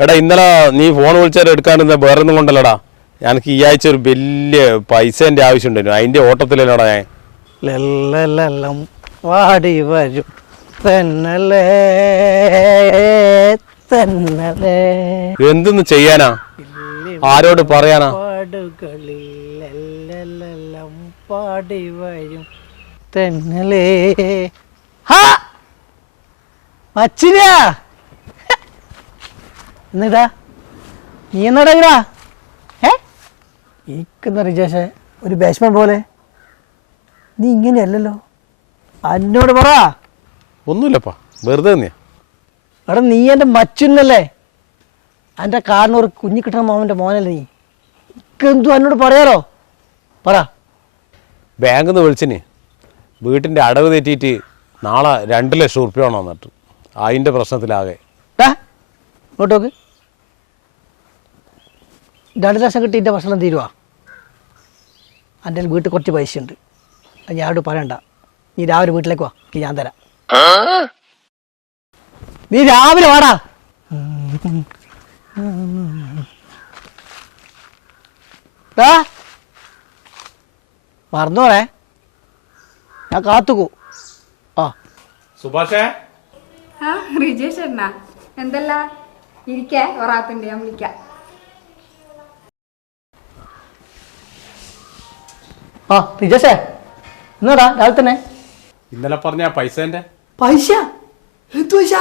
എടാ ഇന്നലെ നീ ഫോൺ വിളിച്ചാൽ എടുക്കാണ്ടിരുന്ന വേറെ ഒന്നും കൊണ്ടല്ലടാ. എനിക്ക് ഈ ആഴ്ച ഒരു വലിയ പൈസേന്റെ ആവശ്യമുണ്ടായിരുന്നു. അതിന്റെ ഓട്ടത്തിലല്ലടാ ഞാൻ. ലല്ലലല്ലം വാടി വരും. തന്നലേ തന്നലേ. എന്തെന്ന് ചെയ്യാനാ? ആരോട് പറയാനാ? പാടുകളിൽ ലല്ലലല്ലം പാടി വരും. തന്നലേ. ഹാ! മച്ചിനാ! എന്നിട്ടാ നീ എന്നടാ ഏ? ഈക്കുന്ന റിജേഷ് ഒരു ബാറ്റ്സ്മാൻ പോലെ. നീ ഇങ്ങനെയല്ലല്ലോ. അന്നോട് പറ. ഒന്നുമില്ലപ്പാ വെറുതെ തന്നെയാ എടാ നീ എന്റെ മച്ചുന്നല്ലേ? എന്റെ കാരണൂർ കുഞ്ഞി കിട്ടണ മാമന്റെ മോനല്ലേ നീ? എനിക്കെന്തു എന്നോട് പറയാലോ പറ. ബാങ്കിൽ നിന്ന് വിളിച്ചിന്. വീട്ടിന്റെ അടവ് തെറ്റിയിട്ട് നാളെ രണ്ട് ലക്ഷം ഉറുപ്പ്യ വേണം എന്നിട്ട്. അതിന്റെ പ്രശ്നത്തിലാകെ. ഡാ ഇങ്ങോട്ട് നോക്ക് രണ്ട് ലക്ഷം കിട്ടി എന്റെ ഭക്ഷണം തീരുവാ. എന്റെ വീട്ടിൽ കുറച്ച് പൈസ ഉണ്ട് അത് ഞാനോട് പറയണ്ട. നീ രാവിലെ വീട്ടിലേക്ക് വാ. ഞാൻ തരാം. നീ രാവിലെ വാടാ. മറന്നു പറയാ ഞാൻ കാത്തുക്കൂ. ആ. സുഭാഷേ. ആ റിജേഷ് എന്നാ എന്തല്ല? ഇരിക്കേ ഒറാത്തുണ്ട് ഞാൻ വിളിക്കാം. ആ റിജസേ എന്നാടാ രാവിലെ തന്നെ. ഇന്നലെ പറഞ്ഞ പൈസ എന്റെ പൈസ? എന്ത് പൈസ?